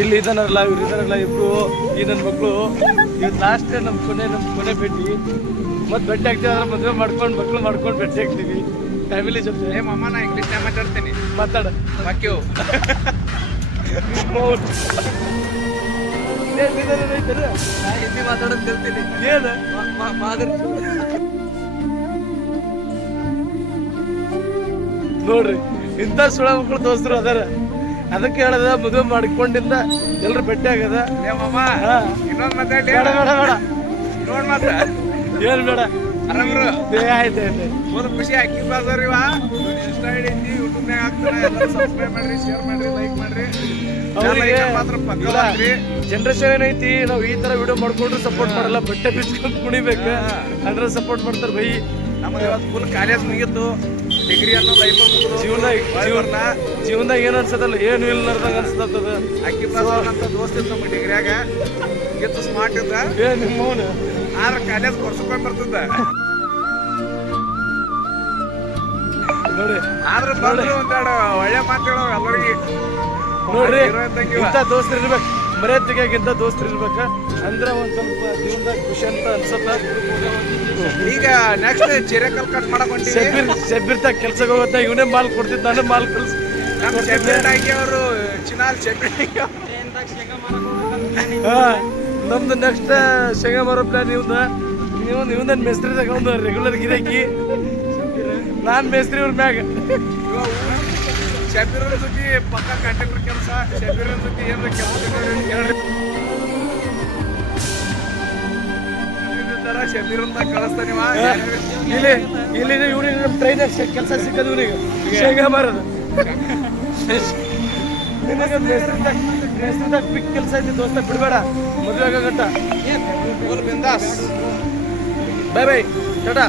ಇಲ್ಲಿ ಇದಾನಲ್ಲ ಇವ್ರು ಇದಾನಲ್ಲ ಇಬ್ರು ಈ ನನ್ನ ಮಕ್ಕಳು ಇವತ್ತು ಲಾಸ್ಟ್ ನಮ್ಮ ಕೊನೆ ಭೇಟಿ ಮತ್ತೆ ಭೇಟಿ ಆಗ್ತೀವಿ ಅಂದ್ರೆ ಮದುವೆ ಮಾಡ್ಕೊಂಡು ಮಕ್ಕಳು ಮಾಡ್ಕೊಂಡು ಭೇಟಿ ಆಗ್ತೀವಿ ಫ್ಯಾಮಿಲಿ ಜೊತೆ. ಏ ಮಮ್ಮ ನಾ ಇಂಗ್ಲೀಷ್ನಾಗ ಮಾತಾಡ್ತೀನಿ. ಮಾತಾಡ ಬಾಕ್ಯವು ನಾ ಹಿಂದಿ ಮಾತಾಡೋದು ಕಲ್ತೀನಿ. ಏನು ಮಾದರಿ ನೋಡ್ರಿ ಇಂಥ ಸುಳ ಮಕ್ಕಳು ದೋಸ್ತರು ಅದಾರ. ಅದಕ್ಕೆ ಹೇಳದ ಮದುವೆ ಮಾಡ್ಕೊಂಡಿಂದ ಎಲ್ರು ಭೇಟಿ ಆಗದ. ಏ ಮಮ್ಮ ಹಾ. ಇನ್ನೊಂದು ಮಾತಾಡಿ ಬೇಡ ಬೇಡ ಬೇಡ ನೋಡ್ ಮಾತ್ರ ಏನ್ ಬೇಡ ಆರಾಮ್ರು ಆಯ್ತು ಆಯ್ತು. ಒಂದು ಖುಷಿ ಅಕ್ಕಿ ಬಾಜರ್ ಇವ ಇನ್ಸ್ಟಾ ಐಡಿ ಐತಿ ಯೂಟ್ಯೂಬ್ನಾಗ ಹಾಕ್ತಾನೆ. ಎಲ್ಲರೂ ಸಬ್ಸ್ಕ್ರೈಬ್ ಮಾಡ್ರಿ, ಶೇರ್ ಮಾಡ್ರಿ, ಲೈಕ್ ಮಾಡ್ರಿ. ಅವ್ರಿಗೆ ಮಾತ್ರ ಪಕ್ಕ ಮಾಡ್ರಿ. ಜನರೇಷನ್ ಏನೈತಿ ನಾವು ಈ ತರ ವಿಡಿಯೋ ಮಾಡ್ಕೊಂಡ್ರು ಸಪೋರ್ಟ್ ಮಾಡಲ್ಲ, ಬಟ್ಟೆ ಬಿಚ್ಕೊಂಡು ಕುಣಿಬೇಕು ಅಂದ್ರೆ ಸಪೋರ್ಟ್ ಮಾಡ್ತಾರೆ ಬೈ. ನಮಗೆ ಇವತ್ತು ಫುಲ್ ಕಾಲೇಜ್ ಮುಗಿತ್ತು, ಡಿಗ್ರಿ ಅನ್ನೋ ಲೈಫ್ ಜೀವನದಾಗ ಏನ್ ಅನ್ಸದಲ್ಲ, ಏನು ಇಲ್ಲದಂಗ ಅನ್ಸ್ತದ. ಅಕ್ಕಿ ಬಾಜರ್ ಅಂತ ದೋಸ್ತ ಇತ್ತು ನಮ್ಮ ಡಿಗ್ರಿಯಾಗ, ಗಿತ್ತು ಸ್ಮಾರ್ಟ್ ಇದ್ದ. ಏ ನಿಮ್ಮವನು ಆದ್ರೆ ಕಾಲೇಜ್ ಕೊಡ್ಸ್ಕೊಂಡ್ ಬರ್ತಿದ್ದ. ನೋಡಿ ಆದ್ರೆ ಬಂದ್ರು ಒಂದೆರಡು ಒಳ್ಳೆ ಮಾತು ಹೇಳೋ ಎಲ್ಲರಿಗೆ. ನೋಡ್ರಿ ಹೀರೋ ಇದ್ದಂಗೆ ಇವ. ಇಂಥ ದೋಸ್ತರು ಇರ್ಬೇಕು, ಮರ್ಯಾದೆಗಿಂತ ದೋಸ್ತರು ಇರ್ಬೇಕ ಅಂದ್ರೆ ಒಂದ್ ಸ್ವಲ್ಪ ಜೀವನದಾಗ ಖುಷಿ ಅಂತ ಅನ್ಸತ್ತ. ಈಗ ನೆಕ್ಸ್ಟ್ ಚಿರೆಕಲ್ ಕಟ್ ಮಾಡಕ್ ಹೊಂಟಿವಿ. ಶಬ್ಬೀರ್ತಾಗ ಕೆಲ್ಸಕ್ಕೆ ಹೋಗತ್ತ ಇವನೇ ಮಾಲ್ ಕೊಡ್ತಿದ್ದ, ನಾನು ಮಾಲ್ ಕಳ್ಸಿ ನಮ್ಮ ಸೆಪರೇಟ್ ಆಗಿ ಅವರು ಚಿನಾಲ್ ಸೆಪರೇಟ್ ಹಾ ನಮ್ದು ನೆಕ್ಸ್ಟ್ ಶೇಂಗಾ ಮಾರೋ ಪ್ಲಾನ್ ಇವನ್ ಮೇಸ್ತ್ರಿದಾಗ ಒಂದು ರೆಗ್ಯುಲರ್ ಗಿರಾಕಿ, ನಾನ್ ಮೇಸ್ತ್ರಿ ಇವ್ರ ಮ್ಯಾಗ. ಶಬೀರ್ ಜೊತೆ ಪಕ್ಕ ಕಂಟೆಂಟರ್ ಕೆಲಸ, ಶಬೀರ್ ಜೊತೆ ಏನಾರ ಕೆಲಸ ಶಬೀರ್ ಅಂತ ಕಳಿಸ್ತಾನಿವ. ಇಲ್ಲಿ ಇವ್ರಿಗೆ ನಮ್ಮ ಟ್ರೈನರ್ ಕೆಲಸ ಸಿಕ್ಕದು ಇವ್ರಿಗೆ ಶೇಂಗಾ ಮಾರೋದು. ನಿನಗೆ ಮೇಸ್ತ್ರಿದಾಗ ಪಿಕ್ ಕೆಲಸ ಐತಿ ದೋಸ್ತ, ಬಿಡಬೇಡ ಮದುವೆ ಆಗಂಟ. ಬಿಂದಾಸ್. ಬಾಯ್ ಬಾಯ್ ಟಾಟಾ.